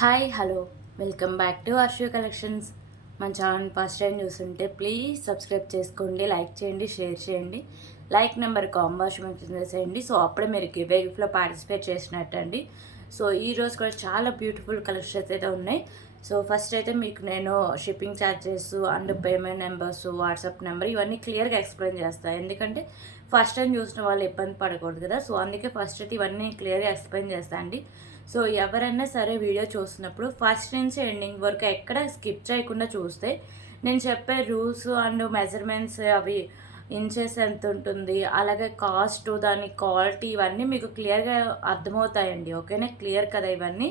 Hi hello welcome back to Harshu collections. మన channel first time చూస్తుంటే please subscribe చేసుకోండి, like చేయండి, షేర్ చేయండి. లైక్ నెంబర్ కాంబాష్ మెన్షన్ చేసేయండి. సో అప్పుడే మీరు గివ్లో పార్టిసిపేట్ చేసినట్టండి. సో ఈరోజు కూడా చాలా బ్యూటిఫుల్ కలెక్షన్స్ అయితే ఉన్నాయి. సో ఫస్ట్ అయితే మీకు నేను shipping charges and payment numbers, WhatsApp number ఇవన్నీ క్లియర్గా ఎక్స్ప్లెయిన్ చేస్తాను. ఎందుకంటే ఫస్ట్ టైం చూసిన వాళ్ళు ఇబ్బంది పడకూడదు కదా. సో అందుకే ఫస్ట్ అయితే ఇవన్నీ క్లియర్గా ఎక్స్ప్లెయిన్ చేస్తాను అండి. సో ఎవరైనా సరే వీడియో చూస్తున్నప్పుడు ఫస్ట్ నుంచి ఎండింగ్ వరకు ఎక్కడ స్కిప్ చేయకుండా చూస్తే నేను చెప్పే రూల్స్ అండ్ మెజర్మెంట్స్ అవి ఇంచెస్ ఎంత ఉంటుంది, అలాగే కాస్ట్, దాని క్వాలిటీ ఇవన్నీ మీకు క్లియర్గా అర్థమవుతాయండి. ఓకేనా, క్లియర్ కదా ఇవన్నీ.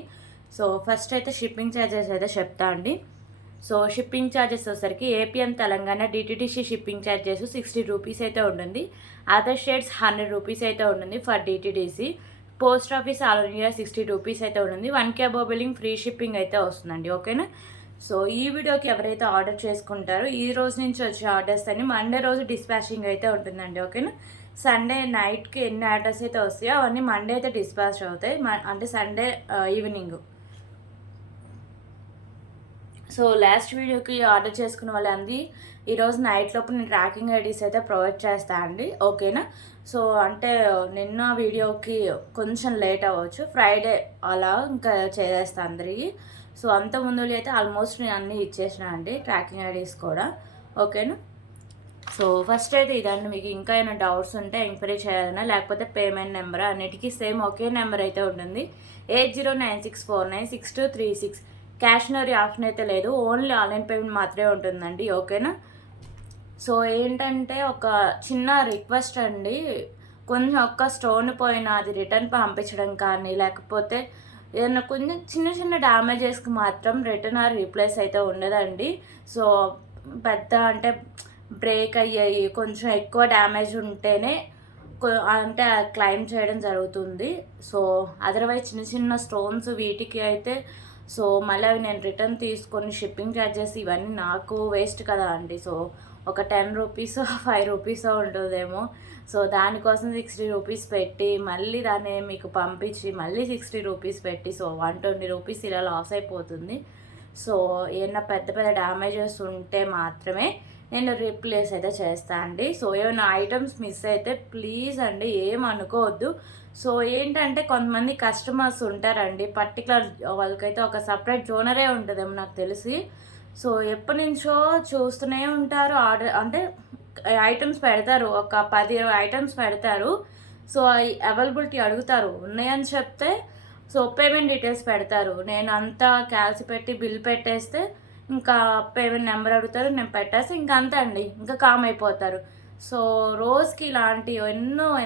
సో ఫస్ట్ అయితే షిప్పింగ్ ఛార్జెస్ అయితే చెప్తా అండి. సో షిప్పింగ్ ఛార్జెస్ వచ్చేసరికి AP and Telangana DTDC shipping charges 60 rupees అయితే ఉంటుంది. అదర్ స్టేట్స్ 100 రూపీస్ అయితే ఉంటుంది for DTDC. Post office all India 60 rupees అయితే ఉంటుంది. 1K above billing free shipping అయితే వస్తుందండి. ఓకేనా. సో ఈ వీడియోకి ఎవరైతే ఆర్డర్ చేసుకుంటారో ఈ రోజు నుంచి వచ్చే ఆర్డర్స్ అని మండే రోజు డిస్పాచింగ్ అయితే ఉంటుందండి. ఓకేనా. సండే నైట్కి ఎన్ని ఆర్డర్స్ అయితే వస్తాయో అవన్నీ మండే అయితే డిస్పాచ్ అవుతాయి, అంటే సండే ఈవినింగ్. సో లాస్ట్ వీడియోకి ఆర్డర్ చేసుకున్న వాళ్ళంది ఈరోజు నైట్ లోపు నేను ట్రాకింగ్ ఐడీస్ అయితే ప్రొవైడ్ చేస్తాను అండి. ఓకేనా. సో అంటే నిన్న వీడియోకి కొంచెం లేట్ అవ్వచ్చు, ఫ్రైడే అలా ఇంకా చేసేస్తాను అందరికి. సో అంత ముందు అయితే ఆల్మోస్ట్ నేను అన్నీ ఇచ్చేసిన అండి, ట్రాకింగ్ ఐడీస్ కూడా. ఓకేనా. సో ఫస్ట్ అయితే ఇదండి. మీకు ఇంకా ఏమైనా డౌట్స్ ఉంటే ఎంక్వైరీ చేయాలన్నా లేకపోతే పేమెంట్ నెంబర్ అన్నిటికీ సేమ్ ఒకే నెంబర్ అయితే ఉంటుంది, 8096496236. క్యాష్ నరీ ఆప్షన్ అయితే లేదు, ఓన్లీ ఆన్లైన్ పేమెంట్ మాత్రమే ఉంటుందండి. ఓకేనా. సో ఏంటంటే ఒక చిన్న రిక్వెస్ట్ అండి, కొంచెం ఒక్క స్టోన్ పోయినా అది రిటర్న్ పంపించడం కానీ లేకపోతే ఏదైనా కొంచెం చిన్న చిన్న డ్యామేజెస్కి మాత్రం రిటర్న్ ఆర్ రీప్లేస్ అయితే ఉండదండి. సో పెద్ద అంటే బ్రేక్ అయ్యాయి, కొంచెం ఎక్కువ డ్యామేజ్ ఉంటేనే అంటే క్లెయిమ్ చేయడం జరుగుతుంది. సో అదర్వైజ్ చిన్న చిన్న స్టోన్స్ వీటికి అయితే సో మళ్ళీ అవి నేను రిటర్న్ తీసుకొని షిప్పింగ్ ఛార్జెస్ ఇవన్నీ నాకు వేస్ట్ కదా అండి. సో ఒక 10 రూపీస్ 5 రూపీస్ ఉంటుందేమో. సో దానికోసం 60 రూపీస్ పెట్టి మళ్ళీ దాన్ని మీకు పంపించి మళ్ళీ 60 రూపీస్ పెట్టి సో 120 రూపీస్ ఇలా లాస్ అయిపోతుంది. సో ఏమైనా పెద్ద పెద్ద డ్యామేజెస్ ఉంటే మాత్రమే నేను రీప్లేస్ అయితే చేస్తాను అండి. సో ఏమైనా ఐటమ్స్ మిస్ అయితే ప్లీజ్ అండి ఏమనుకోవద్దు. సో ఏంటంటే కొంతమంది కస్టమర్స్ ఉంటారండి, పర్టికులర్ వాళ్ళకైతే ఒక సపరేట్ జోనరే ఉంటుందేమో నాకు తెలిసి. సో ఎప్పటి నుంచో చూస్తూనే ఉంటారు, ఆర్డర్ అంటే ఐటమ్స్ పెడతారు, ఒక 10-20 ఐటమ్స్ పెడతారు. సో అవైలబిలిటీ అడుగుతారు, ఉన్నాయని చెప్తే సో పేమెంట్ డీటెయిల్స్ పెడతారు. నేను అంతా క్యాల్సి పెట్టి బిల్ పెట్టేస్తే ఇంకా పేమెంట్ నెంబర్ అడుగుతారు, నేను పెట్టేస్తే ఇంకా అంతే అండి, ఇంకా కామ్ అయిపోతారు. సో రోజుకి ఇలాంటి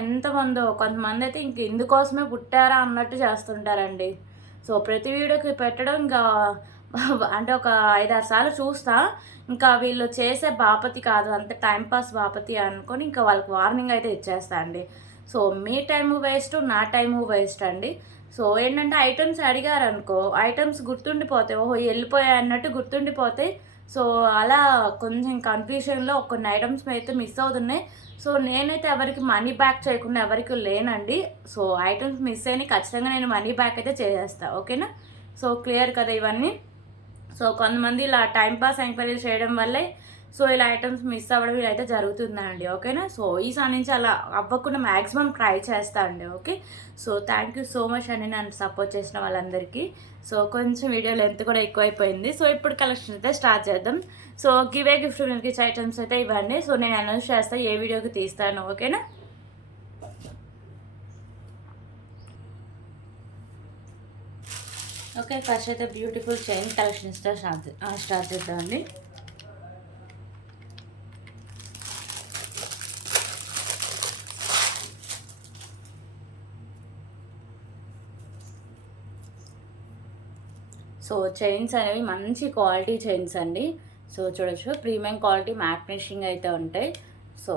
ఎంతమందో కొంతమంది అయితే ఇంక ఇందుకోసమే పుట్టారా అన్నట్టు చేస్తుంటారండి. సో ప్రతి వీడియోకి పెట్టడం ఇంకా అంటే ఒక 5-6 సార్లు చూస్తా, ఇంకా వీళ్ళు చేసే బాపతి కాదు, అంత టైంపాస్ బాపతి అనుకొని ఇంకా వాళ్ళకి వార్నింగ్ అయితే ఇచ్చేస్తా అండి. సో మీ టైము వేస్ట్, నా టైము వేస్ట్ అండి. సో ఏంటంటే ఐటమ్స్ అడిగారనుకో, ఐటమ్స్ గుర్తుండిపోతాయి, ఓహో వెళ్ళిపోయాయి అన్నట్టు గుర్తుండిపోతాయి. సో అలా కొంచెం కన్ఫ్యూషన్లో కొన్ని ఐటమ్స్ అయితే మిస్ అవుతున్నాయి. సో నేనైతే ఎవరికి మనీ బ్యాక్ చేయకుండా ఎవరికి లేనండి. సో ఐటమ్స్ మిస్ అయినాయి, ఖచ్చితంగా నేను మనీ బ్యాక్ అయితే చేసేస్తాను. ఓకేనా. సో క్లియర్ కదా ఇవన్నీ. సో కొంతమంది ఇలా టైంపాస్ ఎంక్వైరీ చేయడం వల్లే సో ఇలా ఐటమ్స్ మిస్ అవ్వడం ఇలా అయితే జరుగుతుందండి. ఓకేనా. సో ఈసారి నుంచి అలా అవ్వకుండా మ్యాక్సిమం ట్రై చేస్తా అండి. Okay. So thank you so much అండి నన్ను సపోర్ట్ చేసిన వాళ్ళందరికీ. సో కొంచెం వీడియో లెంత్ కూడా ఎక్కువైపోయింది. సో ఇప్పుడు కలెక్షన్ అయితే స్టార్ట్ చేద్దాం. సో గిఫ్ట్ మీకు ఐటమ్స్ అయితే ఇవ్వండి. సో నేను అనౌన్స్ చేస్తాను ఏ వీడియోకి తీస్తాను. ఓకేనా. ఓకే, ఫస్ట్ అయితే బ్యూటిఫుల్ చైన్ కలెక్షన్స్తో స్టార్ట్ చేద్దామండి. సో చైన్స్ అనేవి మంచి క్వాలిటీ చైన్స్ అండి. సో చూడొచ్చు, ప్రీమియం క్వాలిటీ మ్యాట్ ఫినిషింగ్ అయితే ఉంటాయి. సో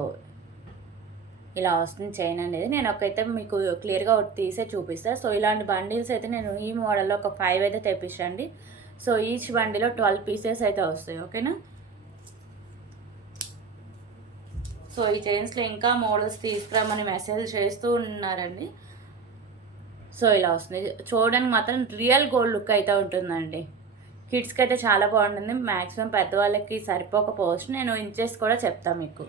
ఇలా వస్తుంది చైన్ అనేది. నేను ఒకైతే మీకు క్లియర్గా ఒకటి తీసే చూపిస్తాను. సో ఇలాంటి బండిల్స్ అయితే నేను ఈ మోడల్లో ఒక 5 అయితే తెప్పించండి. సో ఈచ్ బండిలో 12 పీసెస్ అయితే వస్తాయి. ఓకేనా. సో ఈ చైన్స్లో ఇంకా మోడల్స్ తీసుకురామని మెసేజ్ చేస్తూ ఉన్నారండి. సో ఇలా వస్తుంది. చూడడానికి మాత్రం రియల్ గోల్డ్ లుక్ అయితే ఉంటుందండి. కిడ్స్కి అయితే చాలా బాగుంటుంది. మ్యాక్సిమం పెద్దవాళ్ళకి సరిపోకపోవచ్చు, నేను ఇంచెస్ కూడా చెప్తాను మీకు.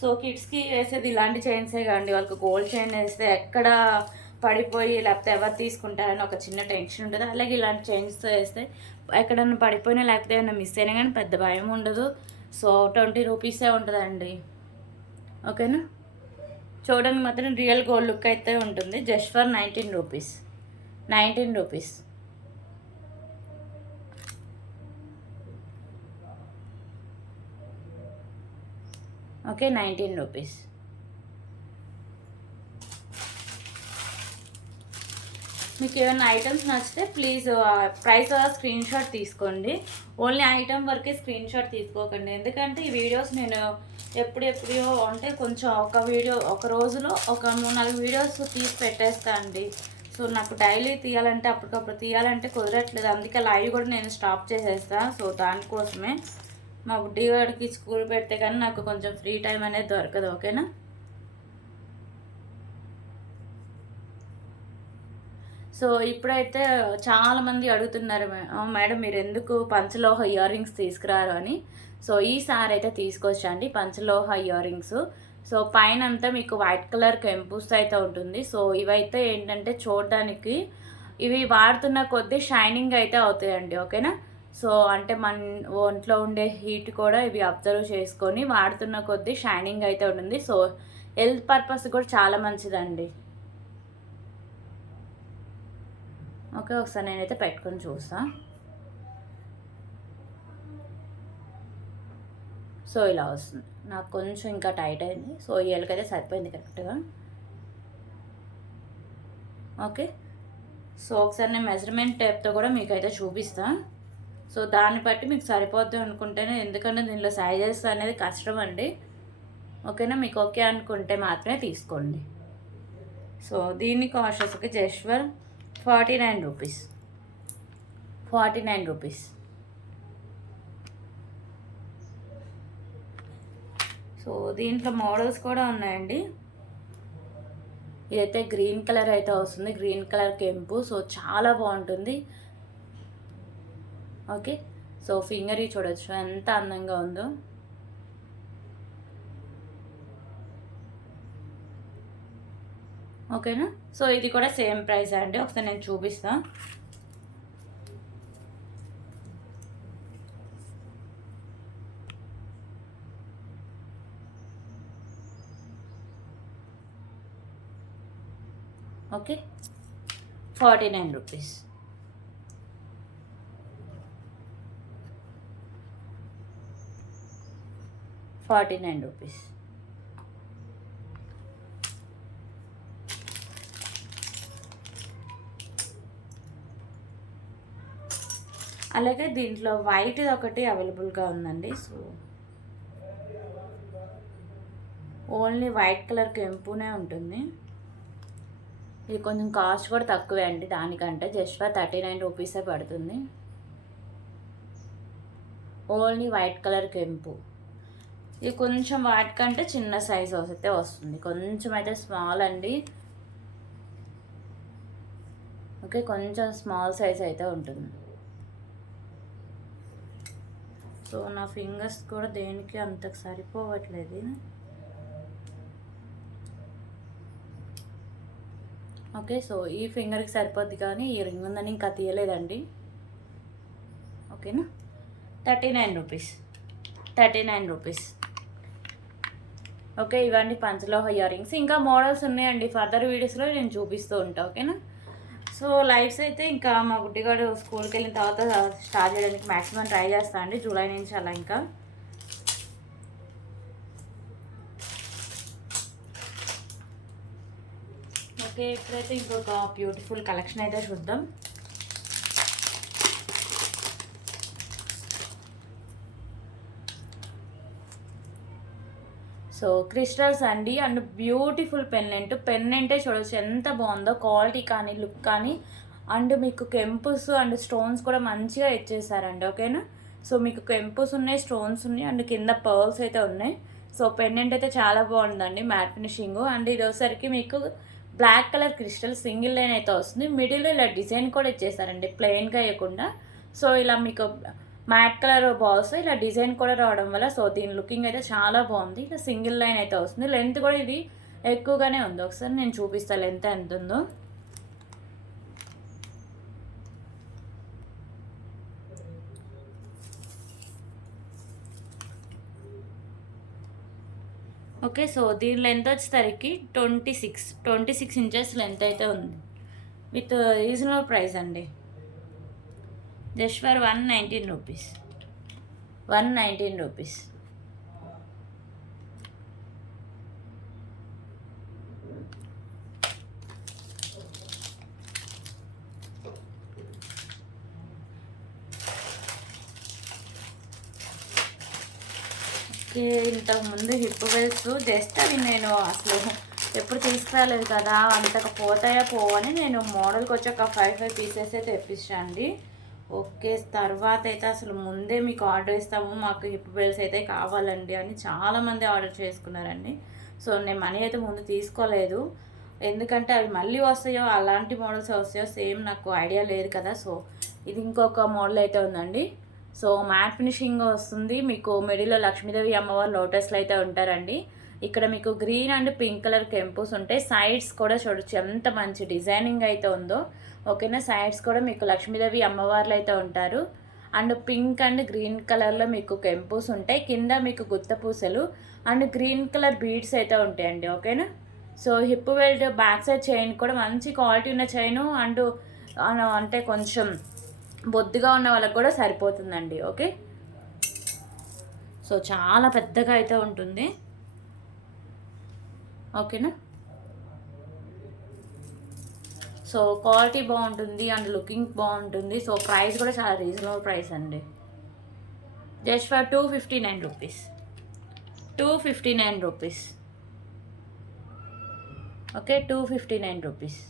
సో కిడ్స్కి వేసేది ఇలాంటి చైన్సే కాండి. వాళ్ళకి గోల్డ్ చైన్ వేస్తే ఎక్కడ పడిపోయి లేకపోతే ఎవరు తీసుకుంటారని ఒక చిన్న టెన్షన్ ఉంటుంది. అలాగే ఇలాంటి చైన్స్ వేస్తే ఎక్కడన్నా పడిపోయినా లేకపోతే ఏమైనా మిస్ అయినా కానీ పెద్ద భయం ఉండదు. సో 20 రూపీసే ఉంటుందండి. ఓకేనా. చూడడానికి మాత్రం రియల్ గోల్డ్ లుక్ అయితే ఉంటుంది. Just for 19 rupees. 19 rupees. Okay, 19 rupees. మీకు ఏమైనా ఐటమ్స్ నచ్చితే ప్లీజ్ ప్రైస్ స్క్రీన్ షాట్ తీసుకోండి. ఓన్లీ ఐటమ్ వరకే స్క్రీన్ షాట్ తీసుకోకండి. ఎందుకంటే ఈ వీడియోస్ నేను ఎప్పుడెప్పుడో అంటే కొంచెం ఒక రోజులో ఒక 3-4 వీడియోస్ తీసి పెట్టేస్తా అండి. సో నాకు డైలీ తీయాలంటే అప్పటికప్పుడు తీయాలంటే కుదరట్లేదు. అందుకే లైవ్ కూడా నేను స్టాప్ చేసేస్తాను. సో దానికోసమే మా బుడ్డివాడికి స్కూల్ పెడితే కానీ నాకు కొంచెం ఫ్రీ టైం అనేది దొరకదు. ఓకేనా. సో ఇప్పుడైతే చాలామంది అడుగుతున్నారు, మేడం మీరు ఎందుకు పంచలోహ ఇయర్ రింగ్స్ తీసుకురారు అని. సో ఈసారి అయితే తీసుకొచ్చండి పంచలోహ ఇయర్ రింగ్స్. సో పైన అంతా మీకు వైట్ కలర్ కెంపుస్ అయితే ఉంటుంది. సో ఇవైతే ఏంటంటే చూడడానికి ఇవి వాడుతున్న కొద్దీ షైనింగ్ అయితే అవుతాయండి. ఓకేనా. సో అంటే మన ఒంట్లో ఉండే హీట్ కూడా ఇవి అబ్జర్వ్ చేసుకొని వాడుతున్న కొద్దీ షైనింగ్ అయితే ఉంటుంది. సో హెల్త్ పర్పస్ కూడా చాలా మంచిదండి. ఓకే, ఒకసారి నేనైతే పెట్టుకొని చూస్తా. సో ఇలా వస్తుంది. నాకు కొంచెం ఇంకా టైట్ అయింది. సో ఈ ఏళ్ళకైతే సరిపోయింది కరెక్ట్గా. ఓకే. సో ఒకసారి నేను మెజర్మెంట్ టేప్తో కూడా మీకైతే చూపిస్తాను. సో దాన్ని బట్టి మీకు సరిపోద్ది అనుకుంటేనే, ఎందుకంటే దీనిలో సైజెస్ అనేది కష్టం అండి. ఓకేనా. మీకు ఓకే అనుకుంటే మాత్రమే తీసుకోండి. సో దీని కాస్ట్ వచ్చి just for 49 rupees. 49 rupees. So దీంట్లో మోడల్స్ కూడా ఉన్నాయండి. ఇదైతే గ్రీన్ కలర్ అయితే వస్తుంది, గ్రీన్ కలర్ కెంపు. సో చాలా బాగుంటుంది. ఓకే. సో ఫింగర్ చూడొచ్చు ఎంత అందంగా ఉందో. ఓకేనా. సో ఇది కూడా సేమ్ ప్రైస్ అండి. ఒకసారి నేను చూపిస్తా. Okay, 49 rupees. ₹49. అలాగే దీంట్లో వైట్ ఒకటి అవైలబుల్గా ఉందండి. సో ఓన్లీ వైట్ కలర్ కెంపునే ఉంటుంది. ఇది కొంచెం కాస్ట్ కూడా తక్కువే అండి దానికంటే. జస్ట్ ఫర్ 39 రూపీసే పడుతుంది. ఓన్లీ వైట్ కలర్ కెంపు. ఇది కొంచెం వాటికంటే చిన్న సైజ్ అయితే వస్తుంది. కొంచెం అయితే స్మాల్ అండి. ఓకే, కొంచెం స్మాల్ సైజ్ అయితే ఉంటుంది. సో నా ఫింగర్స్ కూడా దేనికి అంతకు సరిపోవట్లేదు. ఓకే. సో ఈ ఫింగర్కి సరిపోద్ది కానీ ఈ రింగ్ ఉందని ఇంకా తీయలేదండి. ఓకేనా. 39 రూపీస్. 39 రూపీస్. ఓకే, ఇవన్నీ పంచలోహ ఇయర్ రింగ్స్. ఇంకా మోడల్స్ ఉన్నాయండి, ఫర్దర్ వీడియోస్లో నేను చూపిస్తూ ఉంటాను. ఓకేనా. సో లైవ్స్ అయితే ఇంకా మా బుడ్డిగాడు స్కూల్కి వెళ్ళిన తర్వాత స్టార్ట్ చేయడానికి మ్యాక్సిమం ట్రై చేస్తాను అండి, జూలై నుంచి అలా. ఇంకా ఓకే, ఇప్పుడైతే ఇంకొక బ్యూటిఫుల్ కలెక్షన్ అయితే చూద్దాం. సో క్రిస్టల్స్ అండి అండ్ బ్యూటిఫుల్ పెన్నెంటే చూడవచ్చు ఎంత బాగుందో, క్వాలిటీ కానీ లుక్ కానీ. అండ్ మీకు కెంపుస్ అండ్ స్టోన్స్ కూడా మంచిగా ఇచ్చేసారండి. ఓకేనా. సో మీకు కెంపుస్ ఉన్నాయి, స్టోన్స్ ఉన్నాయి, అండ్ కింద పర్ల్స్ అయితే ఉన్నాయి. సో పెన్నెంట్ అయితే చాలా బాగుందండి, మ్యాట్ ఫినిషింగ్. అండ్ ఇది వచ్చేసరికి మీకు black colour crystal single line అయితే వస్తుంది. మిడిల్లో ఇలా డిజైన్ కూడా ఇచ్చేసారండి, ప్లెయిన్గా వేయకుండా. సో ఇలా మీకు మ్యాట్ కలర్ బాల్స్ ఇలా డిజైన్ కూడా రావడం వల్ల సో దీని లుకింగ్ అయితే చాలా బాగుంది. ఇలా సింగిల్ లైన్ అయితే వస్తుంది. లెంత్ కూడా ఇది ఎక్కువగానే ఉంది. ఒకసారి నేను చూపిస్తాను లెంత్ ఎంత ఉందో. ఓకే, సో దీని లెంత్ వచ్చేసరికి 26 ఇంచెస్ లెంత్ అయితే ఉంది. విత్ రీజనబుల్ ప్రైస్ అండి. Just for 119 rupees. 119 rupees. Okay, ఇంతకుముందు హిప్ బెల్ట్స్ జస్ట్ అవి నేను అసలు ఎప్పుడు తీసుకురాలేదు కదా, అంతకు పోతాయా పోవని నేను మోడల్కి వచ్చి ఒక 5 పీసెస్ అయితే తెప్పించండి. ఓకే, తర్వాత అయితే అసలు ముందే మీకు ఆర్డర్ ఇస్తాము, మాకు హిప్ బెల్ట్స్ అయితే కావాలండి అని చాలామంది ఆర్డర్ చేసుకున్నారండి. సో నేను మనీ అయితే ముందు తీసుకోలేదు, ఎందుకంటే అవి మళ్ళీ వస్తాయో అలాంటి మోడల్స్ వస్తాయో సేమ్ నాకు ఐడియా లేదు కదా. సో ఇది ఇంకొక మోడల్ అయితే ఉందండి. సో మ్యాట్ ఫినిషింగ్ వస్తుంది. మీకు మిడిల్లో లక్ష్మీదేవి అమ్మవారు లోటస్లో అయితే ఉంటారండి. ఇక్కడ మీకు గ్రీన్ అండ్ పింక్ కలర్ కెంపుస్ ఉంటాయి. సైడ్స్ కూడా చూడొచ్చు ఎంత మంచి డిజైనింగ్ అయితే ఉందో. ఓకేనా, సైడ్స్ కూడా మీకు లక్ష్మీదేవి అమ్మవార్లు అయితే ఉంటారు. అండ్ పింక్ అండ్ గ్రీన్ కలర్లో మీకు కెంపుస్ ఉంటాయి. కింద మీకు గుత్త పూసలు అండ్ గ్రీన్ కలర్ బీడ్స్ అయితే ఉంటాయండి. ఓకేనా, so hip belt back side chain కూడా మంచి క్వాలిటీ ఉన్న చైను అండ్ అంటే కొంచెం బొద్దుగా ఉన్న వాళ్ళకి కూడా సరిపోతుందండి. ఓకే, సో చాలా పెద్దగా అయితే ఉంటుంది. ఓకేనా, సో క్వాలిటీ బాగుంటుంది అండ్ లుకింగ్ బాగుంటుంది. సో ప్రైస్ కూడా చాలా రీజనబుల్ ప్రైస్ అండి. Just for 259 rupees. 259 rupees. Okay, 259 rupees.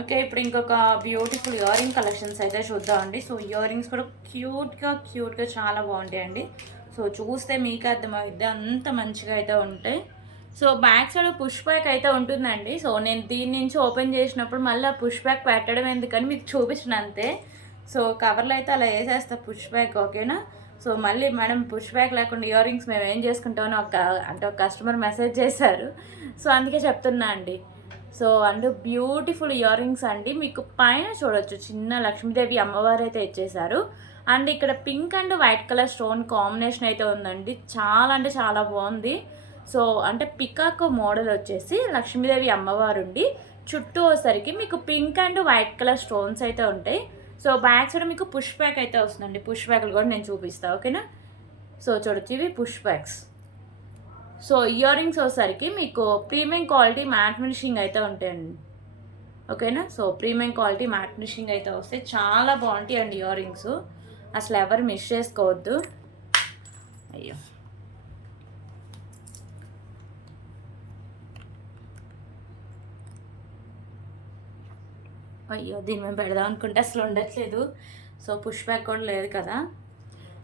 Okay, ఇప్పుడు ఇంకొక బ్యూటిఫుల్ ఇయర్ రింగ్ కలెక్షన్స్ అయితే చూద్దామండి. సో ఇయర్ రింగ్స్ కూడా క్యూట్గా చాలా బాగుంటాయండి. సో చూస్తే మీకు అర్థమైద్ది అంత మంచిగా అయితే ఉంటాయి. So back side push back అయితే ఉంటుందండి. సో నేను దీని నుంచి ఓపెన్ చేసినప్పుడు మళ్ళీ పుష్ బ్యాక్ పెట్టడం ఎందుకని మీకు చూపించిన అంతే. సో కవర్లో అయితే అలా వేసేస్తా పుష్ బ్యాక్. ఓకేనా, సో మళ్ళీ మేడం పుష్ బ్యాక్ లేకుండా ఇయర్ రింగ్స్ మేము ఏం చేసుకుంటామని ఒక కస్టమర్ మెసేజ్ చేశారు. సో అందుకే చెప్తున్నా అండి. So and beautiful ear rings అండి. మీకు పైన చూడొచ్చు చిన్న లక్ష్మీదేవి అమ్మవారు అయితే ఇచ్చేసారు. అండ్ ఇక్కడ pink and white colour stone combination అయితే ఉందండి. చాలా అంటే చాలా బాగుంది. సో అంటే పికాక్ మోడల్ వచ్చేసి లక్ష్మీదేవి అమ్మవారు ఉండి చుట్టూ వచ్చేసరికి మీకు pink and white colour stones అయితే ఉంటాయి. సో బ్యాక్ సైడ్ మీకు పుష్ బ్యాక్ అయితే వస్తుందండి. పుష్ బ్యాక్లు కూడా నేను చూపిస్తాను. ఓకేనా, సో చూడొచ్చు ఇవి push backs. So ear rings వచ్చేసరికి మీకు ప్రీమియం క్వాలిటీ మ్యాట్ ఫినిషింగ్ అయితే ఉంటాయండి. ఓకేనా, so premium quality matte finishing అయితే వస్తాయి. చాలా బాగుంటాయి అండి ఇయర్ రింగ్స్, అసలు ఎవరు మిస్ చేసుకోవద్దు. అయ్యో, దీన్ని మేము పెడదాం అనుకుంటే అసలు ఉండట్లేదు. సో పుష్ బ్యాక్ కూడా లేదు కదా.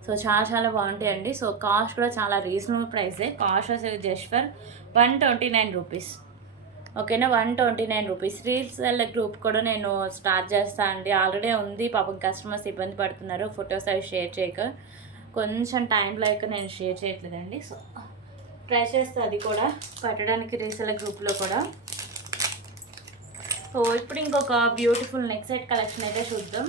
సో చాలా బాగుంటాయండి. సో కాస్ట్ కూడా చాలా రీజనబుల్ ప్రైసే. కాస్ట్ వచ్చేసి జస్ట్ ఫర్ 129 రూపీస్. ఓకేనా, 129 రూపీస్. రీల్స్ గ్రూప్ కూడా నేను స్టార్ట్ చేస్తాను అండి. ఆల్రెడీ ఉంది, పాపం కస్టమర్స్ ఇబ్బంది పడుతున్నారు ఫొటోస్ అవి షేర్ చేయక. కొంచెం టైం లేక నేను షేర్ చేయట్లేదండి. సో ట్రై చేస్తాను అది కూడా పెట్టడానికి రీసెల్ గ్రూప్లో కూడా. సో ఇప్పుడు ఇంకొక బ్యూటిఫుల్ నెక్ సెట్ కలెక్షన్ అయితే చూద్దాం.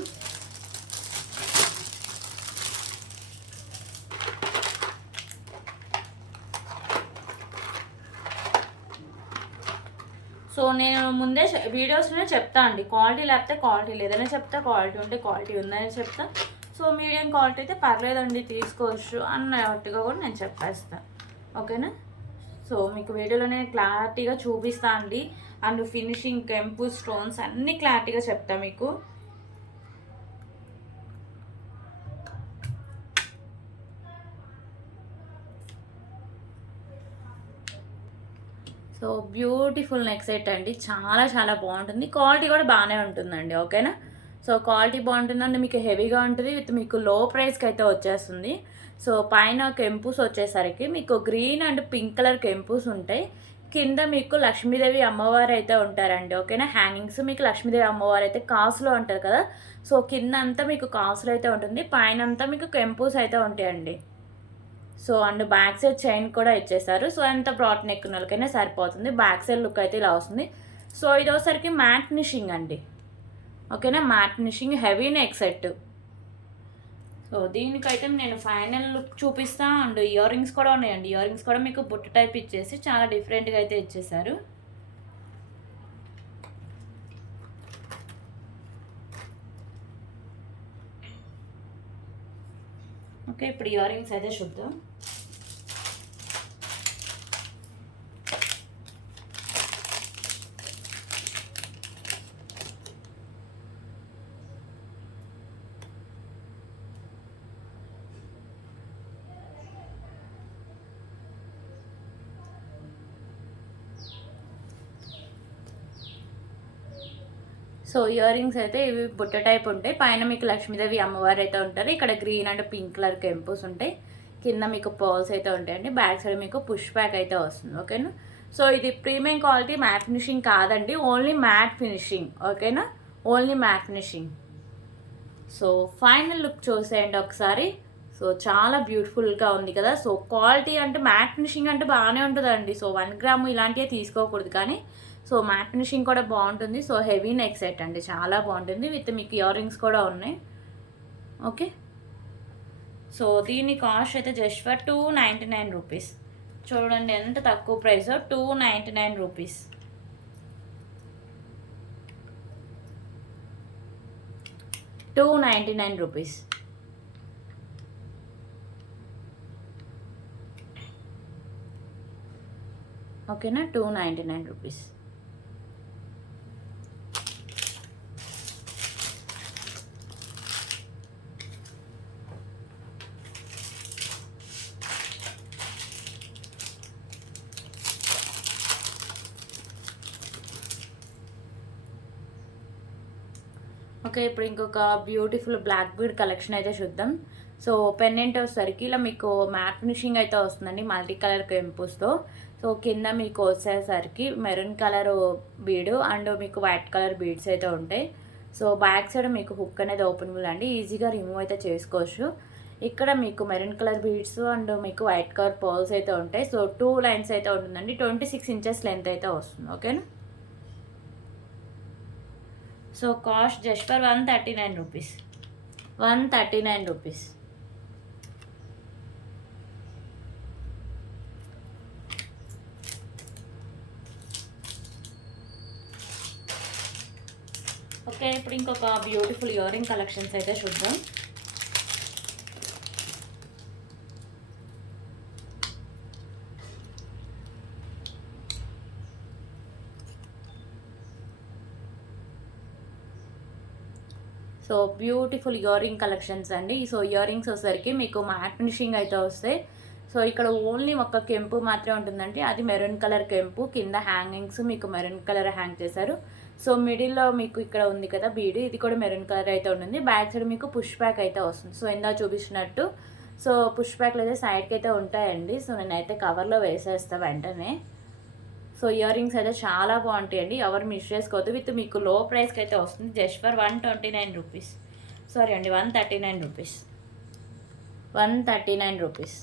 సో నేను ముందే వీడియోస్లోనే చెప్తా అండి, క్వాలిటీ లేకపోతే క్వాలిటీ లేదని చెప్తా, క్వాలిటీ ఉంటే క్వాలిటీ ఉందని చెప్తా. సో మీడియం క్వాలిటీ అయితే పర్లేదండి తీసుకోవచ్చు అన్నట్టుగా కూడా నేను చెప్పేస్తాను. ఓకేనా, సో మీకు వీడియోలోనే క్లారిటీగా చూపిస్తా అండి. అండ్ ఫినిషింగ్ కెంపు స్టోన్స్ అన్నీ క్లారిటీగా చెప్తా మీకు. So so beautiful neck set అండి, చాలా చాలా బాగుంటుంది. క్వాలిటీ కూడా బాగానే ఉంటుందండి. ఓకేనా. సో క్వాలిటీ బాగుంటుందండి, మీకు హెవీగా ఉంటుంది, విత్ మీకు లో ప్రైస్కి అయితే వచ్చేస్తుంది. సో పైన కెంపుస్ వచ్చేసరికి మీకు గ్రీన్ అండ్ పింక్ కలర్ కెంపుస్ ఉంటాయి. కింద మీకు లక్ష్మీదేవి అమ్మవారు అయితే ఉంటారండి. ఓకేనా. హ్యాంగింగ్స్ మీకు లక్ష్మీదేవి అమ్మవారు అయితే కాసులో ఉంటారు కదా. సో కింద అంతా మీకు కాసులు అయితే ఉంటుంది, పైన అంతా మీకు కెంపుస్ అయితే ఉంటాయండి. So and back side chain కూడా ఇచ్చేసారు. సో ఎంత బ్రాడ్ నెక్ ఉన్న వాళ్ళకైనా సరిపోతుంది. బ్యాక్ సైడ్ లుక్ అయితే ఇలా వస్తుంది. సో ఇది ఒకసారికి మ్యాట్ ఫినిషింగ్ అండి. ఓకేనా. Matte finishing heavy neck set. So దీనికైతే నేను ఫైనల్ లుక్ చూపిస్తా. అండ్ ఇయర్ రింగ్స్ కూడా ఉన్నాయండి. ఇయర్ రింగ్స్ కూడా మీకు బుట్ట టైప్ ఇచ్చేసి చాలా డిఫరెంట్గా అయితే ఇచ్చేసారు. ఓకే, ఇప్పుడు ఇయర్ రింగ్స్ అయితే చూద్దాం. సో ఇయర్ రింగ్స్ అయితే ఇవి బుట్ట టైప్ ఉంటాయి. పైన మీకు లక్ష్మీదేవి అమ్మవారు అయితే ఉంటారు. ఇక్కడ గ్రీన్ అండ్ పింక్ కలర్ కెంపుస్ ఉంటాయి. కింద మీకు పర్ల్స్ అయితే ఉంటాయండి. బ్యాక్ సైడ్ మీకు పుష్ బ్యాక్ అయితే వస్తుంది. ఓకేనా. సో ఇది ప్రీమియం క్వాలిటీ మ్యాట్ ఫినిషింగ్ కాదండి, ఓన్లీ మ్యాట్ ఫినిషింగ్. ఓకేనా, only matte finishing. So final look చూసేయండి ఒకసారి. సో చాలా బ్యూటిఫుల్గా ఉంది కదా. సో క్వాలిటీ అంటే మ్యాట్ ఫినిషింగ్ అంటే బాగానే ఉంటుందండి. సో 1 గ్రాము ఇలాంటివే తీసుకోకూడదు, కానీ సో మ్యాట్ ఫినిషింగ్ కూడా బాగుంటుంది. సో హెవీ నెక్ సెట్ అండి, చాలా బాగుంటుంది. విత్ మీకు ఇయర్ రింగ్స్ కూడా ఉన్నాయి. ఓకే. సో దీని కాస్ట్ అయితే జస్ట్ ఫర్ 299 రూపీస్. చూడండి ఎంత తక్కువ ప్రైస్, 299 రూపీస్. ₹299. ఓకేనా. 299 రూపీస్. ఓకే, ఇప్పుడు ఇంకొక బ్యూటిఫుల్ బ్లాక్ బీడ్ కలెక్షన్ అయితే చూద్దాం. సో పెండెంట్ వచ్చేసరికి ఇలా మీకు మ్యాట్ ఫినిషింగ్ అయితే వస్తుందండి, మల్టీ కలర్ కెంపుస్తో. సో కింద మీకు వచ్చేసరికి మెరూన్ కలర్ బీడు అండ్ మీకు వైట్ కలర్ బీడ్స్ అయితే ఉంటాయి. సో బ్యాక్ సైడ్ మీకు హుక్ అనేది ఓపెనబుల్ అండి, ఈజీగా రిమూవ్ అయితే చేసుకోవచ్చు. ఇక్కడ మీకు మెరూన్ కలర్ బీడ్స్ అండ్ మీకు వైట్ కలర్ పర్ల్స్ అయితే ఉంటాయి. సో 2 లైన్స్ అయితే ఉంటుందండి. 26 ఇంచెస్ లెంత్ అయితే వస్తుంది. ఓకేనా. So cost just for 139 rupees. 139 rupees. Okay, ఇప్పుడు ఇంకొక బ్యూటిఫుల్ ఇయర్ రింగ్ కలెక్షన్స్ అయితే చూద్దాం. So beautiful ear ring collections అండి. సో ఇయర్ రింగ్స్ వచ్చేసరికి మీకు మ్యాట్ ఫినిషింగ్ అయితే వస్తాయి. సో ఇక్కడ ఓన్లీ ఒక కెంపు మాత్రమే ఉంటుందండి, అది మెరూన్ కలర్ కెంపు. కింద హ్యాంగింగ్స్ మీకు మెరూన్ కలర్ హ్యాంగ్ చేశారు. సో మిడిల్లో మీకు ఇక్కడ ఉంది కదా బీడ్, ఇది కూడా మెరూన్ కలర్ అయితే ఉంటుంది. బ్యాక్ సైడ్ మీకు పుష్ బ్యాక్ అయితే వస్తుంది. సో ఇందా చూపించినట్టు సో పుష్ బ్యాక్లు అయితే సైడ్కి అయితే ఉంటాయండి. సో నేనైతే కవర్లో వేసేస్తాను వెంటనే. సో ఇయర్ రింగ్స్ అయితే చాలా బాగుంటాయండి, ఎవరు మిస్ చేసుకోవద్దు. విత్ మీకు లో ప్రైస్కి అయితే వస్తుంది. Just for 129 rupees. సారీ అండి, 139 రూపీస్. 139 రూపీస్.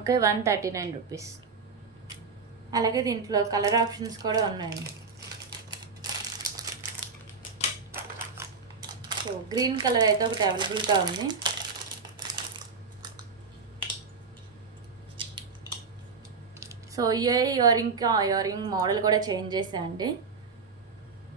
Okay, 139 rupees. అలాగే దీంట్లో కలర్ ఆప్షన్స్ కూడా ఉన్నాయండి. సో గ్రీన్ కలర్ అయితే ఒకటి అవైలబుల్గా ఉంది. సో ఇయర్ రింగ్ మోడల్ కూడా చేంజ్ చేశాయండి,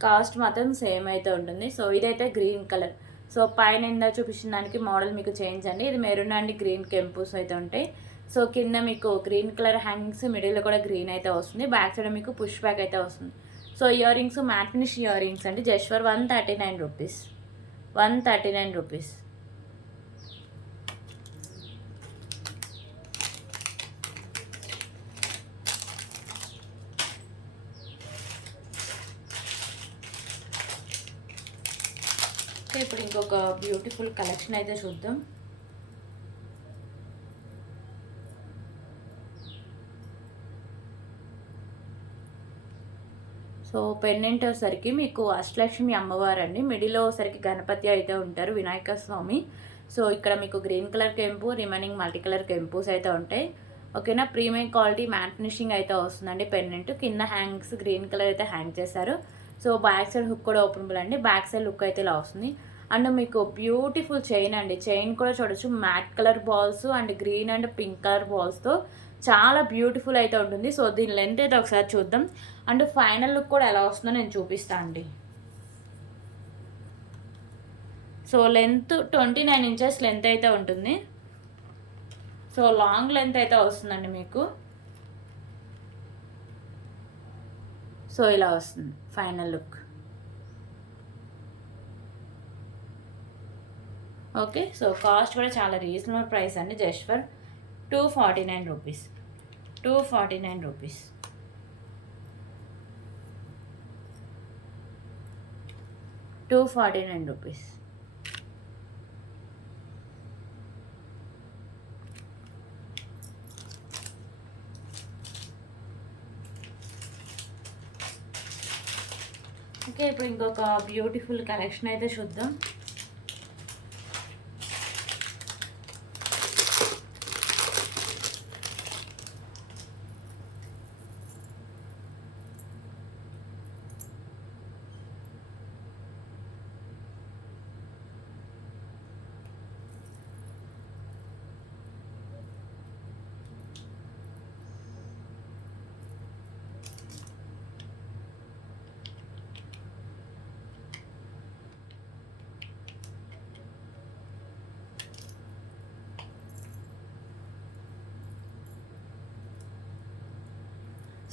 కాస్ట్ మాత్రం సేమ్ అయితే ఉంటుంది. సో ఇదైతే గ్రీన్ కలర్. సో పైన ఇందా చూపించిన దానికి మోడల్ మీకు చేంజ్ అండి. ఇది మెరూన్ అండ్ గ్రీన్ కెంపుస్ అయితే ఉంటాయి. సో కింద మీకు గ్రీన్ కలర్ హ్యాంగింగ్స్, మిడిల్లో కూడా గ్రీన్ అయితే వస్తుంది. బ్యాక్ సైడ్ మీకు పుష్ బ్యాక్ అయితే వస్తుంది. So earrings matte finish earrings అండి, జస్ట్ ఫర్ 139 రూపీస్. 139 రూపీస్. ఇప్పుడు ఇంకొక బ్యూటిఫుల్ కలెక్షన్ అయితే చూద్దాం. సో పెండెంట్ వచ్చేసరికి మీకు అష్టలక్ష్మి అమ్మవారు అండి, మిడిల్లో వచ్చేసరికి గణపతి అయితే ఉంటారు, వినాయక స్వామి. సో ఇక్కడ మీకు గ్రీన్ కలర్ కెంపు, రిమైనింగ్ మల్టీ కలర్ కెంపుస్ అయితే ఉంటాయి. ఓకేనా, ప్రీమియం క్వాలిటీ మ్యాట్ ఫినిషింగ్ అయితే వస్తుందండి. పెండెంట్ కింద హ్యాంగ్స్ గ్రీన్ కలర్ అయితే హ్యాంగ్ చేశారు. సో బ్యాక్ సైడ్ హుక్ కూడా ఓపెనబుల్ అండి. బ్యాక్ సైడ్ లుక్ అయితే ఇలా వస్తుంది. అండ్ మీకు బ్యూటిఫుల్ చైన్ అండి, చైన్ కూడా చూడొచ్చు, matt colour balls and green and pink colour బాల్స్తో చాలా బ్యూటిఫుల్ అయితే ఉంటుంది. సో దీని లెంత్ అయితే ఒకసారి చూద్దాం, అండ్ ఫైనల్ లుక్ కూడా ఎలా వస్తుందో నేను చూపిస్తాను అండి. సో లెంత్ 29 ఇంచెస్ లెంత్ అయితే ఉంటుంది. సో లాంగ్ లెంత్ అయితే వస్తుందండి మీకు. సో ఇలా వస్తుంది final look. Okay, so cost కూడా చాలా రీజనబుల్ ప్రైస్ అండి, just for 249 rupees. 249 rupees. 249 rupees. Okay, ఇప్పుడు ఇంకొక బ్యూటిఫుల్ కలెక్షన్ అయితే చూద్దాం.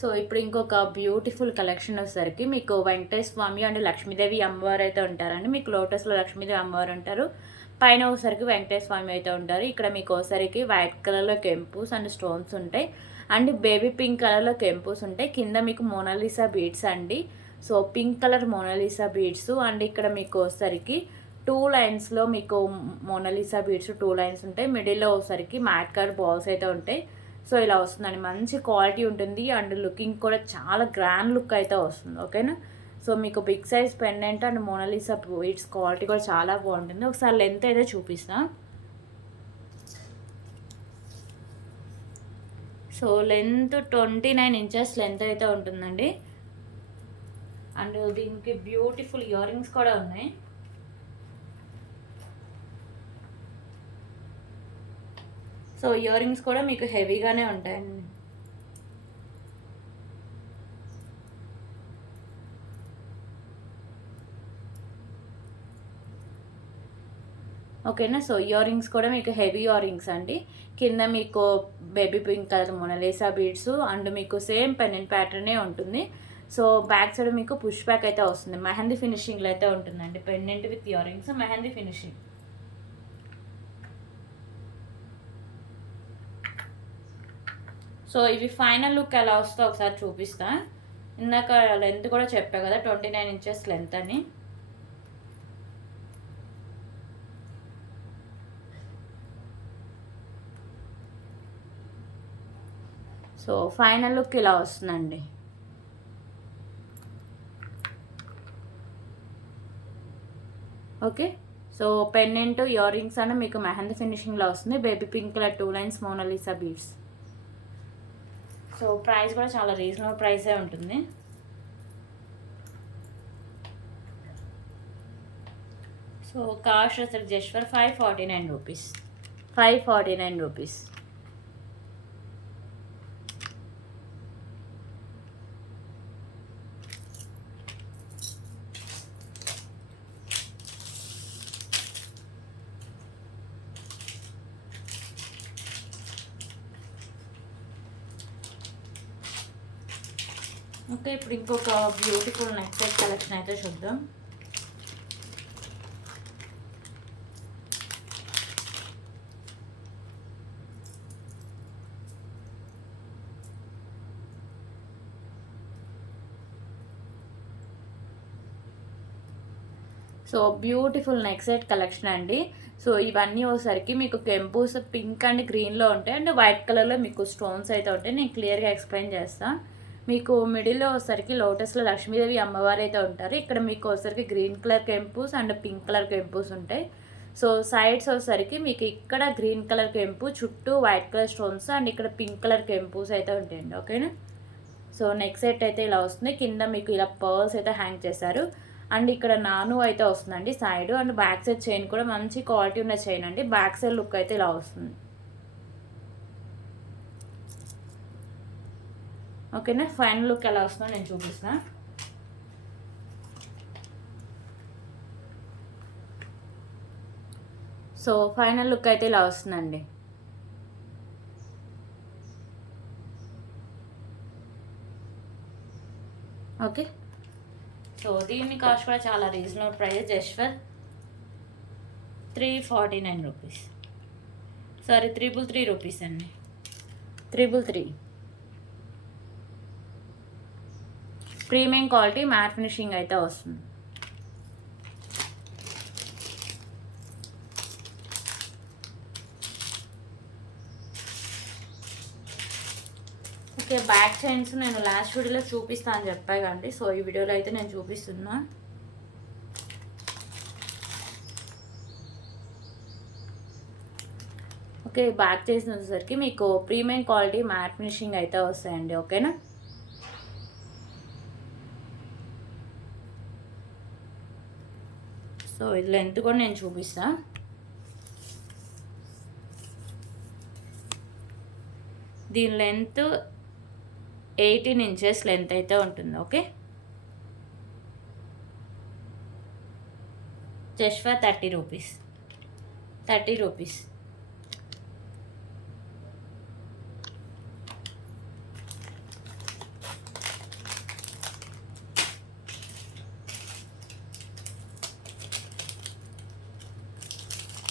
సో ఇప్పుడు ఇంకొక బ్యూటిఫుల్ కలెక్షన్ వచ్చేసరికి మీకు వెంకటేశ్వర స్వామి అండ్ లక్ష్మీదేవి అమ్మవారు అయితే ఉంటారండి. మీకు లోటస్లో లక్ష్మీదేవి అమ్మవారు ఉంటారు, పైన ఒకసారికి వెంకటేశ్వర స్వామి అయితే ఉంటారు. ఇక్కడ మీకు ఒకసారికి వైట్ కలర్లో కెంపుస్ అండ్ స్టోన్స్ ఉంటాయి, అండ్ బేబీ పింక్ కలర్లో కెంపుస్ ఉంటాయి. కింద మీకు మోనాలిసా బీడ్స్ అండి. So pink colour Mona Lisa beads, and ఇక్కడ మీకు ఒకసారికి 2 లైన్స్లో మీకు మోనాలిసా బీడ్స్ 2 లైన్స్ ఉంటాయి. మిడిల్లో ఒకసారికి మ్యాట్ కలర్ బాల్స్ అయితే ఉంటాయి. సో ఇలా వస్తుందండి, మంచి క్వాలిటీ ఉంటుంది, అండ్ లుకింగ్ కూడా చాలా గ్రాండ్ లుక్ అయితే వస్తుంది. ఓకేనా, సో మీకు big size pendant and Mona Lisa beads quality కూడా చాలా బాగుంటుంది. ఒకసారి లెంత్ అయితే చూపిస్తా. సో లెంత్ 29 ఇంచెస్ లెంత్ అయితే ఉంటుందండి, అండ్ దీనికి బ్యూటిఫుల్ ఇయర్ రింగ్స్ కూడా ఉన్నాయి. సో ఇయర్ రింగ్స్ కూడా మీకు హెవీగానే ఉంటాయండి. ఓకేనా, సో ఇయర్ రింగ్స్ కూడా మీకు హెవీ ఇయర్ రింగ్స్ అండి. కింద మీకు baby pink colour Mona Lisa beads, and మీకు సేమ్ పెండెంట్ ప్యాటర్నే ఉంటుంది. సో బ్యాక్ సైడ్ మీకు పుష్ బ్యాక్ అయితే వస్తుంది, మెహందీ ఫినిషింగ్లో అయితే ఉంటుందండి. Pendant with earrings, mehndi finishing. So ఇవి ఫైనల్ లుక్ ఎలా వస్తుందో ఒకసారి చూపిస్తా. ఇందాక లెంత్ కూడా చెప్పా కదా, 29 ఇంచెస్ లెంత్ అని. సో ఫైనల్ లుక్ ఇలా వస్తుందండి. Okay, so pendant earrings అని మీకు మెహందీ ఫినిషింగ్లో వస్తుంది. Baby pink colour 2 lines Mona Lisa beads. So price కూడా చాలా రీజనబుల్ ప్రైసే ఉంటుంది. సో కాస్ట్ అసలు just for 549 rupees. 549 rupees. Okay, ఇప్పుడు ఇంకొక బ్యూటిఫుల్ నెక్ సెట్ కలెక్షన్ అయితే చూద్దాం. So beautiful neck set collection అండి. సో ఇవన్నీ ఒకసారికి మీకు కెంపూస్ పింక్ అండ్ గ్రీన్లో ఉంటాయి అండ్ వైట్ కలర్లో మీకు స్టోన్స్ అయితే ఉంటాయి. నేను క్లియర్గా ఎక్స్ప్లెయిన్ చేస్తాను. మీకు మిడిల్లో ఒకసారికి లోటస్లో లక్ష్మీదేవి అమ్మవారు అయితే ఉంటారు. ఇక్కడ మీకు ఒకసారికి గ్రీన్ కలర్ కెంపూస్ అండ్ పింక్ కలర్ కెంపూస్ ఉంటాయి. సో సైడ్స్ వచ్చేసరికి మీకు ఇక్కడ గ్రీన్ కలర్ కెంపు, చుట్టూ వైట్ కలర్ స్టోన్స్ అండ్ ఇక్కడ పింక్ కలర్ కెంపూస్ అయితే ఉంటాయండి. ఓకేనా. సో నెక్ సెట్ అయితే ఇలా వస్తుంది. కింద మీకు ఇలా పర్ల్స్ అయితే హ్యాంగ్ చేశారు అండ్ ఇక్కడ నాను అయితే వస్తుందండి side. And back side chain కూడా మంచి క్వాలిటీ ఉన్న చైన్ అండి. బ్యాక్ సైడ్ లుక్ అయితే ఇలా వస్తుంది. ఓకేనా. ఫైనల్ లుక్ ఎలా వస్తుందో నేను చూపిస్తాను. సో ఫైనల్ లుక్ అయితే ఇలా వస్తుందండి. ఓకే. సో దీని కాస్ట్ కూడా చాలా reasonable price. Just for 349 rupees. Sorry 333 rupees అండి. 333. ప్రీమియం క్వాలిటీ మ్యాట్ ఫినిషింగ్ అయితే వస్తుంది. ఓకే. బ్యాక్ చైన్స్ నేను లాస్ట్ వీడియోలో చూపిస్తాను అని చెప్పాను కండి. సో ఈ వీడియోలో అయితే నేను చూపిస్తున్నా. ఓకే. బ్యాక్ చైన్స్ వచ్చేసరికి మీకు ప్రీమియం క్వాలిటీ మ్యాట్ ఫినిషింగ్ అయితే వస్తాయండి. ఓకేనా. సో ఇది లెంత్ కూడా నేను చూపిస్తా. దీని లెంత్ 18 ఇంచెస్ లెంత్ అయితే ఉంటుంది. Okay. Just for 30 rupees. 30 rupees.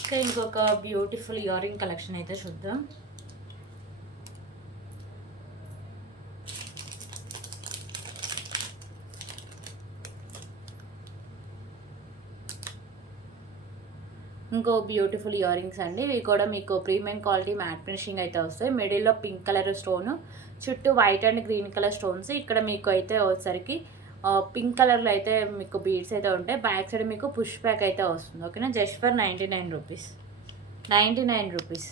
ఇంకా ఇంకొక బ్యూటిఫుల్ ఇయర్ రింగ్ కలెక్షన్ అయితే చూద్దాం. ఇంకో బ్యూటిఫుల్ ఇయర్ రింగ్స్ అండి. ఇవి కూడా మీకు ప్రీమియం క్వాలిటీ మ్యాట్ ఫినిషింగ్ అయితే వస్తాయి. మిడిల్లో పింక్ కలర్ స్టోను, చుట్టూ white and green colour stones. ఇక్కడ మీకు అయితే వచ్చేసరికి పింక్ కలర్లో అయితే మీకు బీడ్స్ అయితే ఉంటాయి. బ్యాక్ సైడ్ మీకు పుష్ బ్యాక్ అయితే వస్తుంది. ఓకేనా. Just for 99 rupees. 99 rupees.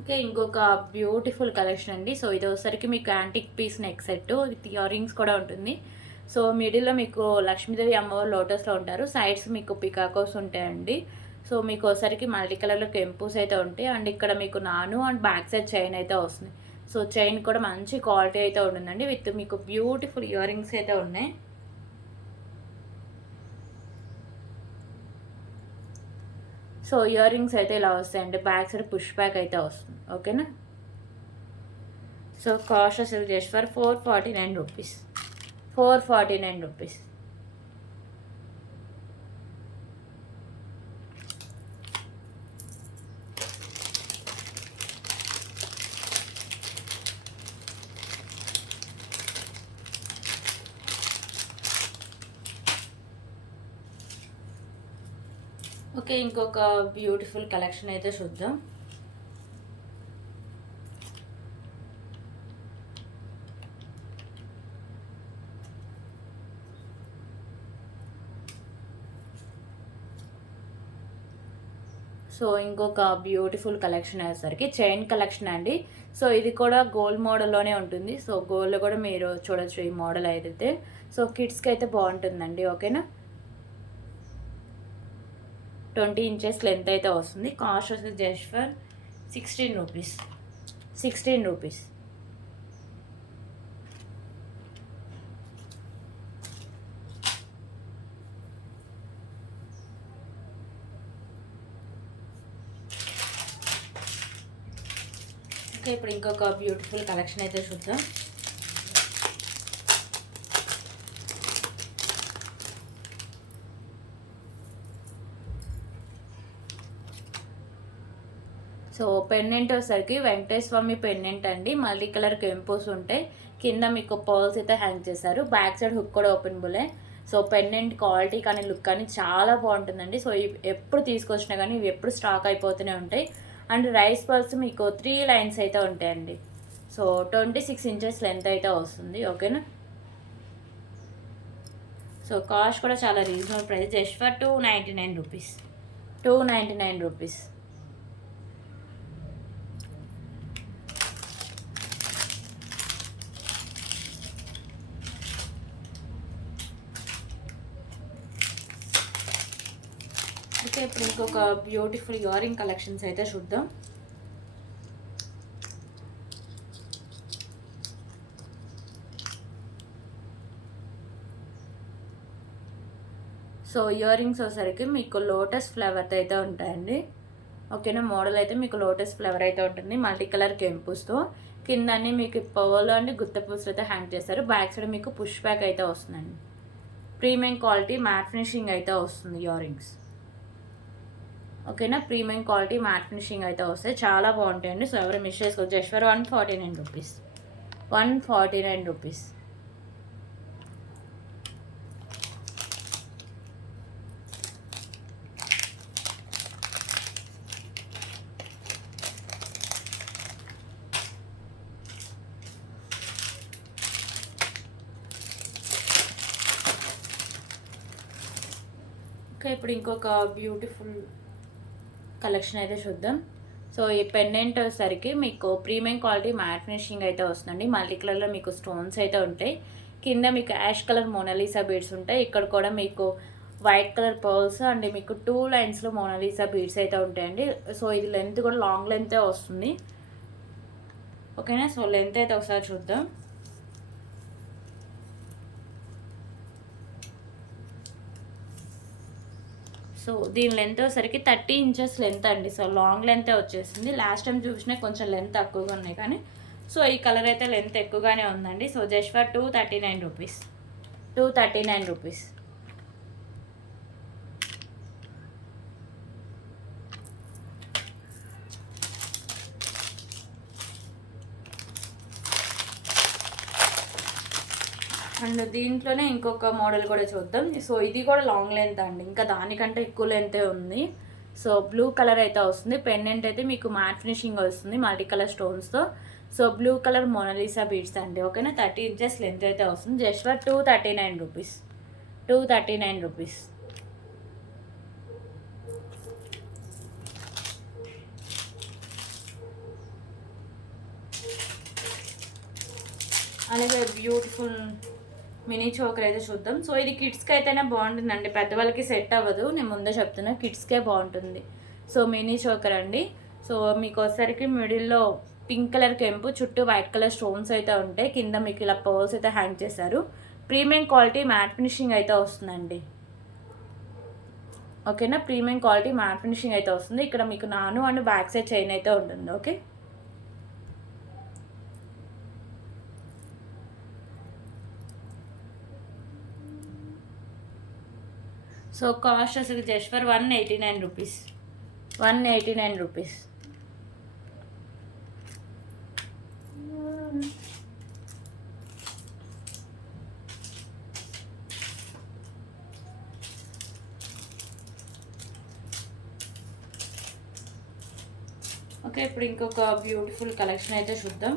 Okay. ఇంకొక బ్యూటిఫుల్ కలెక్షన్ అండి. సో ఇది వచ్చేసరికి మీకు antique piece neck set with earrings కూడా ఉంటుంది. సో మిడిల్లో మీకు లక్ష్మీదేవి అమ్మవారు లోటస్లో ఉంటారు. సైడ్స్ మీకు పికాకోస్ ఉంటాయండి. సో మీకు ఒకసారికి మల్టీ కలర్లో కెంపూస్ అయితే ఉంటాయి అండ్ ఇక్కడ మీకు నాను అండ్ బ్యాక్ సైడ్ చైన్ అయితే వస్తుంది. సో చైన్ కూడా మంచి క్వాలిటీ అయితే ఉంటుందండి. విత్ మీకు బ్యూటిఫుల్ ఇయర్ రింగ్స్ అయితే ఉన్నాయి. సో ఇయర్ రింగ్స్ అయితే ఇలా వస్తాయండి. బ్యాక్ సైడ్ పుష్ బ్యాక్ అయితే వస్తుంది. ఓకేనా. సో కాస్ట్ అసలు just for 449 rupees. 449 rupees. Okay. ఇంకొక బ్యూటిఫుల్ కలెక్షన్ అయితే చూద్దాం. సో ఇంకొక బ్యూటిఫుల్ కలెక్షన్ అయ్యేసరికి చైన్ కలెక్షన్ అండి. సో ఇది కూడా గోల్డ్ మోడల్లోనే ఉంటుంది. సో గోల్డ్లో కూడా మీరు చూడొచ్చు ఈ మోడల్ అయితే. సో కిడ్స్కి అయితే బాగుంటుందండి. ఓకేనా. 20 ఇంచెస్ లెంత్ అయితే వస్తుంది. కాస్ట్ వచ్చి just for 16 rupees. 16 rupees. Okay, ఇప్పుడు ఇంకొక బ్యూటిఫుల్ కలెక్షన్ అయితే చూద్దాం. సో పెండెంట్ వచ్చేసరికి వెంకటేశ్వర స్వామి పెండెంట్ అండి. మల్టీ కలర్ కెంపోస్ ఉంటాయి. కింద మీకు పర్ల్స్ అయితే హ్యాంగ్ చేశారు. బ్యాక్ సైడ్ హుక్ కూడా ఓపెన్ బులే. సో పెండెంట్ క్వాలిటీ కానీ లుక్ కానీ చాలా బాగుంటుందండి. సో ఎప్పుడు తీసుకొచ్చినా కానీ ఇవి ఎప్పుడు స్టాక్ అయిపోతూనే ఉంటాయి. అండ్ రైస్ పర్ల్స్ మీకు 3 లైన్స్ అయితే ఉంటాయండి. సో 26 ఇంచెస్ లెంత్ అయితే వస్తుంది. ఓకేనా. సో కాస్ట్ కూడా చాలా reasonable price, just for 299 rupees. 299 rupees. Okay, ఇప్పుడు ఇంకొక బ్యూటిఫుల్ ఇయరింగ్ కలెక్షన్స్ అయితే చూద్దాం. సో ఇయర్ రింగ్స్ వచ్చేసరికి మీకు లోటస్ ఫ్లేవర్తో అయితే ఉంటాయండి. ఓకేనా. మోడల్ అయితే మీకు లోటస్ ఫ్లేవర్ అయితే ఉంటుంది. మల్టీ కలర్ కెంపుస్తో కింద అన్ని మీకు పవర్లో అండి గుత్త పూసలు అయితే హ్యాంగ్ చేస్తారు. బ్యాక్ సైడ్ మీకు పుష్ బ్యాక్ అయితే వస్తుందండి. ప్రీమియం క్వాలిటీ మ్యాట్ ఫినిషింగ్ అయితే వస్తుంది ఇయర్ రింగ్స్. ఓకేనా. ప్రీమియం క్వాలిటీ మ్యాట్ ఫినిషింగ్ అయితే వస్తాయి. చాలా బాగుంటాయండి. సో ఎవరు మిస్ చేసుకోవచ్చు. Just for 149 rupees. 149 rupees. Okay, ఇప్పుడు ఇంకొక బ్యూటిఫుల్ కలెక్షన్ అయితే చూద్దాం. సో ఈ పెండెంట్ వచ్చేసరికి మీకు ప్రీమియం క్వాలిటీ మ్యాట్ ఫినిషింగ్ అయితే వస్తుందండి. మల్టీ కలర్లో మీకు స్టోన్స్ అయితే ఉంటాయి. కింద మీకు యాష్ కలర్ మోనాలిసా బీడ్స్ ఉంటాయి. ఇక్కడ కూడా మీకు వైట్ కలర్ పర్ల్స్ అండ్ మీకు 2 లైన్స్లో మోనాలిసా బీడ్స్ అయితే ఉంటాయండి. సో ఇది లెంత్ కూడా లాంగ్ లెంతే వస్తుంది. ఓకేనా. సో లెంత్ అయితే ఒకసారి చూద్దాం. సో దీని లెంత్ వచ్చేసరికి 30 ఇంచెస్ లెంత్ అండి. సో లాంగ్ లెంతే వచ్చేసింది. లాస్ట్ టైం చూసినా కొంచెం లెంత్ తక్కువగా ఉన్నాయి కానీ సో ఈ కలర్ అయితే లెంత్ ఎక్కువగానే ఉందండి. So just for 239 rupees. 239 rupees. And దీంట్లోనే ఇంకొక మోడల్ కూడా చూద్దాం. సో ఇది కూడా లాంగ్ లెంత్ అండి. ఇంకా దానికంటే ఎక్కువ లెంతే ఉంది. సో బ్లూ కలర్ అయితే వస్తుంది. పెండెంట్ అయితే మీకు మ్యాట్ ఫినిషింగ్ వస్తుంది మల్టీ కలర్ స్టోన్స్తో. So blue colour Mona Lisa beads అండి. ఓకేనా. 30 ఇంచెస్ లెంత్ అయితే వస్తుంది. Just for 239 rupees. 239 రూపీస్. అలాగే బ్యూటిఫుల్ మినీ చోకర్ అయితే చూద్దాం. సో ఇది కిడ్స్కి అయితేనే బాగుంటుందండి. పెద్దవాళ్ళకి సెట్ అవ్వదు. నేను ముందే చెప్తున్నా, కిడ్స్కే బాగుంటుంది. సో మినీ చోకర్ అండి. సో మీకు వచ్చేసరికి మిడిల్లో పింక్ కలర్ కెంపు, చుట్టూ వైట్ కలర్ స్టోన్స్ అయితే ఉంటాయి. కింద మీకు ఇలా పర్ల్స్ అయితే హ్యాంగ్ చేశారు. ప్రీమియం క్వాలిటీ మ్యాట్ ఫినిషింగ్ అయితే వస్తుందండి. ఓకేనా. ప్రీమియం క్వాలిటీ మ్యాట్ ఫినిషింగ్ అయితే వస్తుంది. ఇక్కడ మీకు నాను అండ్ బ్యాక్ సైడ్ చైన్ అయితే ఉంటుంది. ఓకే. సో కాస్ట్ అసలు just for 189 rupees. 189 rupees. Okay, ఇప్పుడు ఇంకొక బ్యూటిఫుల్ కలెక్షన్ అయితే చూద్దాం.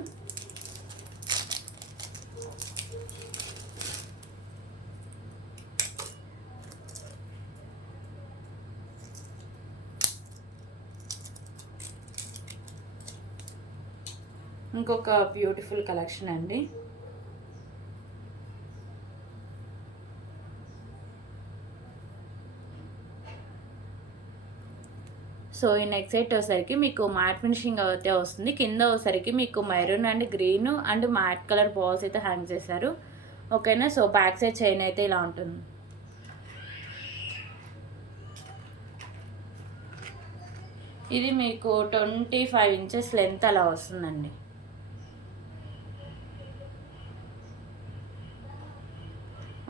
ఇంకొక బ్యూటిఫుల్ కలెక్షన్ అండి. సో ఈ నెక్స్ట్ సెట్ వచ్చేసరికి మీకు మ్యాట్ ఫినిషింగ్ అయితే వస్తుంది. కింద వచ్చేసరికి మీకు maroon and green and mat colour balls అయితే హ్యాంగ్ చేశారు. ఓకేనా. సో బ్యాక్ సైడ్ చైన్ అయితే ఇలా ఉంటుంది. ఇది మీకు 25 ఇంచెస్ లెంత్ అలా వస్తుందండి.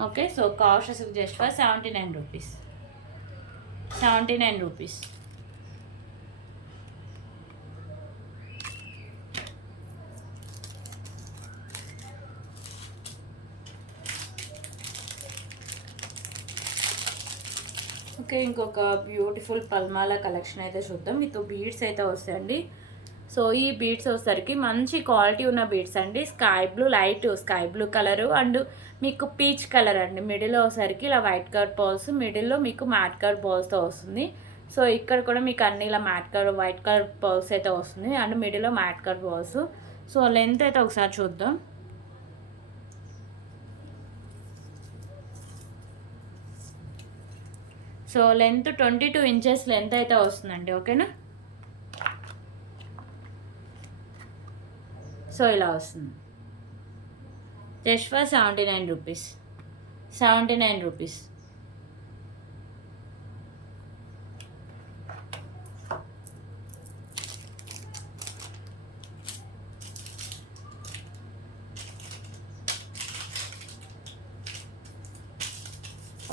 Okay, so cost just for 79 rupees. 79 rupees. Okay, ఇంకొక బ్యూటిఫుల్ పల్మాల కలెక్షన్ అయితే చూద్దాం. మీతో బీడ్స్ అయితే వస్తాయండి. సో ఈ బీడ్స్ వచ్చేసరికి మంచి క్వాలిటీ ఉన్న బీడ్స్ అండి. Sky blue, light sky blue colour and మీకు పీచ్ కలర్ అండి. మిడిల్లో వచ్చేసరికి ఇలా వైట్ కలర్ బాల్స్, మిడిల్లో మీకు మ్యాట్ కలర్ బాల్స్తో వస్తుంది. సో ఇక్కడ కూడా మీకు అన్ని ఇలా mat colour white colour balls అయితే వస్తుంది అండ్ మిడిల్లో mat colour balls. So length అయితే ఒకసారి చూద్దాం. సో లెంత్ 22 ఇంచెస్ లెంత్ అయితే వస్తుందండి. ఓకేనా, సో ఇలా వస్తుంది. Just for 79 rupees. 79 rupees.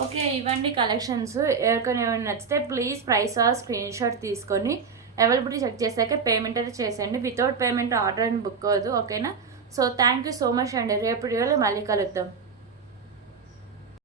Okay, ఇవ్వండి కలెక్షన్స్. ఎవరికైనా ఏమైనా నచ్చితే ప్లీజ్ ప్రైస్ స్క్రీన్ షాట్ తీసుకొని అవైలబిలిటీ చెక్ చేశాక పేమెంట్ అయితే చేసేయండి. వితౌట్ పేమెంట్ ఆర్డర్ అని బుక్ అవ్వదు. ఓకేనా, so thank you so much అండి. రేపు వీడియోలో మళ్ళీ కలుద్దాం.